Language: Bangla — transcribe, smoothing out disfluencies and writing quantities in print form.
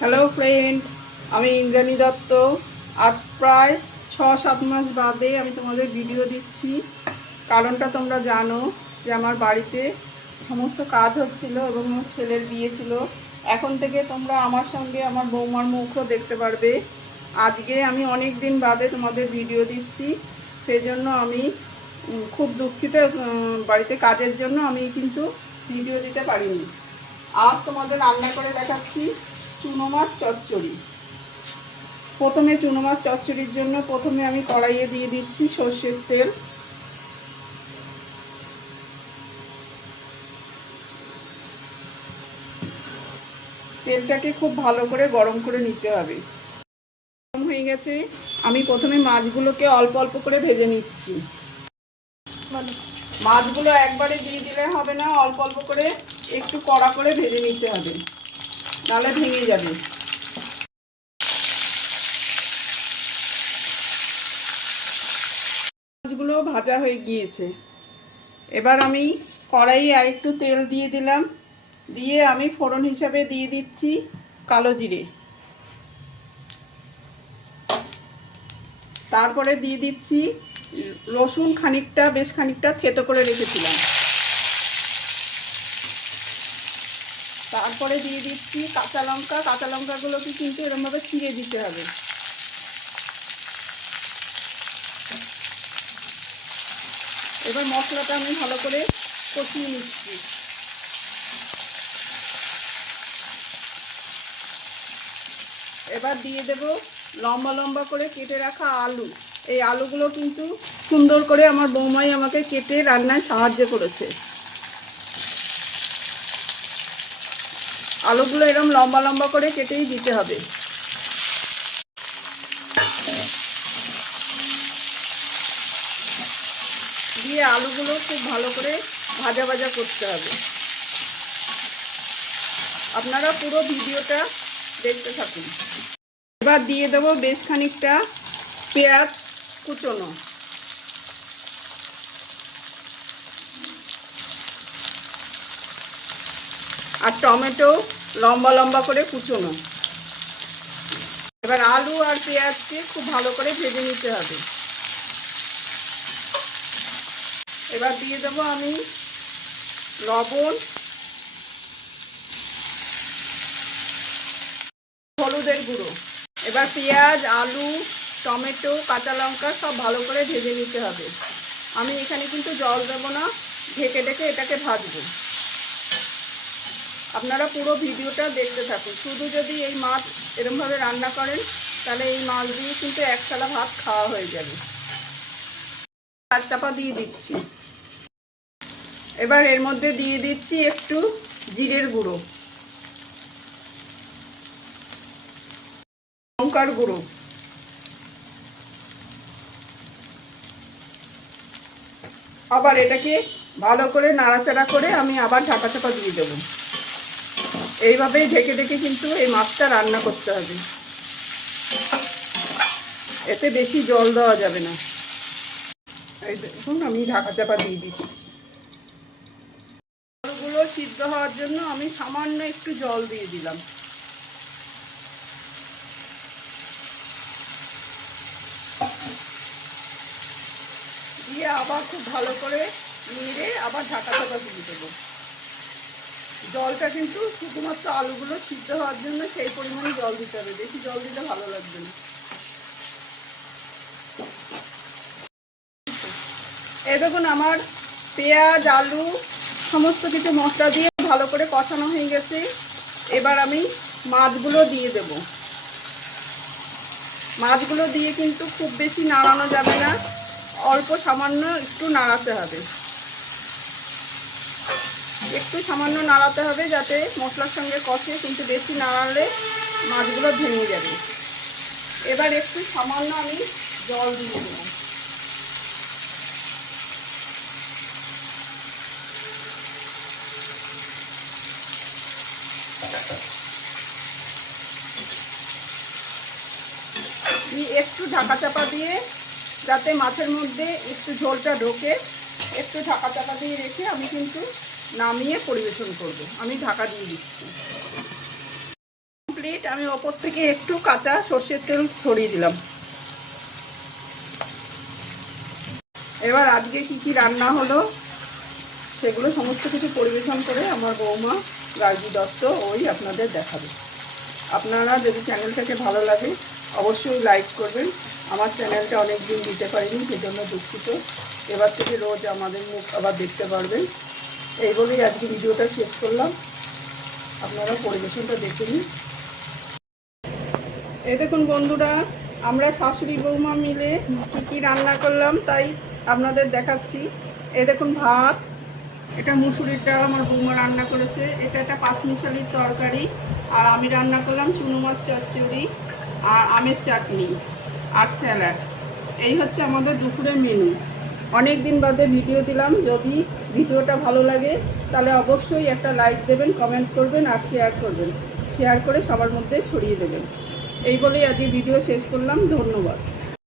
হ্যালো ফ্রেন্ড, আমি ইন্দ্রাণী দত্ত। আজ প্রায় 6-7 মাস বাদে আমি তোমাদের ভিডিও দিচ্ছি। কারণটা তোমরা জানো যে আমার বাড়িতে সমস্ত কাজ হচ্ছিল এবং আমার ছেলের বিয়ে ছিল। এখন থেকে তোমরা আমার সঙ্গে আমার বৌমার মুখও দেখতে পারবে। আজকে আমি অনেক দিন বাদে তোমাদের ভিডিও দিচ্ছি, সেই জন্য আমি খুব দুঃখিত। বাড়িতে কাজের জন্য আমি কিন্তু ভিডিও দিতে পারিনি। আজ তোমাদের রান্না করে দেখাচ্ছি চুনো মাছ চচ্চড়ি। প্রথমে চুনো মাছ চচ্চড়ির জন্য প্রথমে আমি কড়াইয়ে দিয়ে দিচ্ছি সর্ষের তেল। তেলটাকে খুব ভালো করে গরম করে নিতে হবে। গরম হয়ে গেছে, আমি প্রথমে মাছগুলোকে অল্প অল্প করে ভেজে নিচ্ছি। মাছগুলো একবারে দিয়ে দিলে হবে না, অল্প অল্প করে একটু কড়া করে ভেজে নিতে হবে, নাহলে ভেঙে যাবে। মাছগুলো ভাজা হয়ে গিয়েছে। এবার আমি কড়াইয়ে আরেকটু তেল দিয়ে দিলাম, দিয়ে আমি ফোড়ন হিসাবে দিয়ে দিচ্ছি কালো জিরে। তারপরে দিয়ে দিচ্ছি রসুন খানিকটা, বেশ খানিকটা থেতো করে রেখেছিলাম। তারপরে দিয়ে দিচ্ছি কাঁচা লঙ্কা। কাঁচা লঙ্কাগুলোকে কিন্তু এরকমভাবে ছিঁড়ে দিতে হবে। এবার মশলাটা আমি ভালো করে কষিয়ে নিচ্ছি। এবার দিয়ে দেব লম্বা লম্বা করে কেটে রাখা আলু। এই আলুগুলো কিন্তু সুন্দর করে আমার বৌমাই আমাকে কেটে রান্নায় সাহায্য করেছে। আলুগুলো এরকম লম্বা লম্বা করে কেটেই দিতে হবে। দিয়ে আলুগুলো খুব ভালো করে ভাজা ভাজা করতে হবে। আপনারা পুরো ভিডিওটা দেখতে থাকুন। এবার দিয়ে দেবো বেশ খানিকটা পেঁয়াজ কুচোনো, আর টমেটো লম্বা লম্বা করে কুচোনো। এবার আলু আর পেঁয়াজকে খুব ভালো করে ভেজে নিতে হবে। এবার দিয়ে দেবো আমি লবণ, হলুদের গুঁড়ো। এবার পেঁয়াজ, আলু, টমেটো, কাঁচা লঙ্কা সব ভালো করে ভেজে নিতে হবে। আমি এখানে কিন্তু জল দেবো না, ঢেকে ঢেকে এটাকে ভাজবো। আপনারা পুরো ভিডিওটা দেখতে থাকুন। শুধু যদি এই মাছ এরকমভাবে রান্না করেন তাহলে এই মাছ দিয়ে কিন্তু এক থালা ভাত খাওয়া হয়ে যাবে। ভাত চাপা দিয়ে দিচ্ছি। এবার এর মধ্যে দিয়ে দিচ্ছি একটু জিরের গুঁড়ো, লঙ্কার গুঁড়ো, আবার এটাকে ভালো করে নাড়াচাড়া করে আমি আবার ঢাকা চাপা দিয়ে দেবো। এইভাবেই ঢেকে ঢেকে কিন্তু এই মাছটা রান্না করতে হবে। এতে বেশি জল দেওয়া যাবে না। এই দেখুন আমি ঢাকা চাপা দিয়ে দিচ্ছি। আলুগুলো সিদ্ধ হওয়ার জন্য আমি সামান্য একটু জল দিয়ে দিলাম। দিয়ে আবার খুব ভালো করে নেড়ে আবার ঢাকা চাপা দিয়ে দেবো। জলটা কিন্তু শুধুমাত্র আলুগুলো সিদ্ধ হওয়ার জন্য সেই পরিমাণে জল দিতে হবে, বেশি জল দিলে ভালো লাগবে না। এই দেখুন আমার পেঁয়াজ, আলু সমস্ত কিছু মশলা দিয়ে ভালো করে কষানো হয়ে গেছে। এবার আমি মাছগুলো দিয়ে দেব। মাছগুলো দিয়ে কিন্তু খুব বেশি নাড়ানো যাবে না, অল্প সামান্য একটু নাড়াতে হবে। একটু সামান্য নাড়াতে হবে যাতে মশলার সঙ্গে কষে, কিন্তু বেশি নাড়ালে মাছগুলো ভেঙে যাবে। এবার একটু সামান্য আমি জল দিয়ে দেব। একটু ঢাকা চাপা দিয়ে, যাতে মাছের মধ্যে একটু ঝোলটা ঢোকে, একটু ঢাকা চাপা দিয়ে রেখে আমি কিন্তু নামিয়ে পরিবেশন করব। আমি ঢাকা দিয়ে দিচ্ছি। কমপ্লিট। কমপ্লিট। আমি ওপর থেকে একটু কাঁচা সর্ষের তেল ছড়িয়ে দিলাম। এবার আজকে কি কি রান্না হলো সেগুলো সমস্ত কিছু পরিবেশন করে আমার বৌমা গার্গী দত্ত ওই আপনাদের দেখাবে। আপনারা যদি চ্যানেলটাকে ভালো লাগে অবশ্যই লাইক করবেন। আমার চ্যানেলটা অনেক দিন দিতে পারিনি, সেজন্য দুঃখিত। এবার থেকে রোজ আমাদের মুখ আবার দেখতে পারবেন। এই বলেই আজকে ভিডিওটা শেষ করলাম। আপনারা পরিবেশনটা দেখে নিন। এই দেখুন বন্ধুরা, আমরা শাশুড়ি বৌমা মিলে কী কী রান্না করলাম তাই আপনাদের দেখাচ্ছি। এই দেখুন ভাত, এটা মুসুরির ডাল আমার বৌমা রান্না করেছে, এটা একটা পাঁচমিশালির তরকারি, আর আমি রান্না করলাম চুনো মাছ চচ্চড়ি আর আমের চাটনি আর স্যালাড। এই হচ্ছে আমাদের দুপুরের মেনু। অনেক দিন বাদে ভিডিও দিলাম। যদি ভিডিওটা ভালো লাগে তাহলে অবশ্যই একটা লাইক দেবেন, কমেন্ট করবেন আর শেয়ার করবেন। শেয়ার করে সবার মধ্যে ছড়িয়ে দেবেন। এই বলেই আজকে ভিডিও শেষ করলাম। ধন্যবাদ।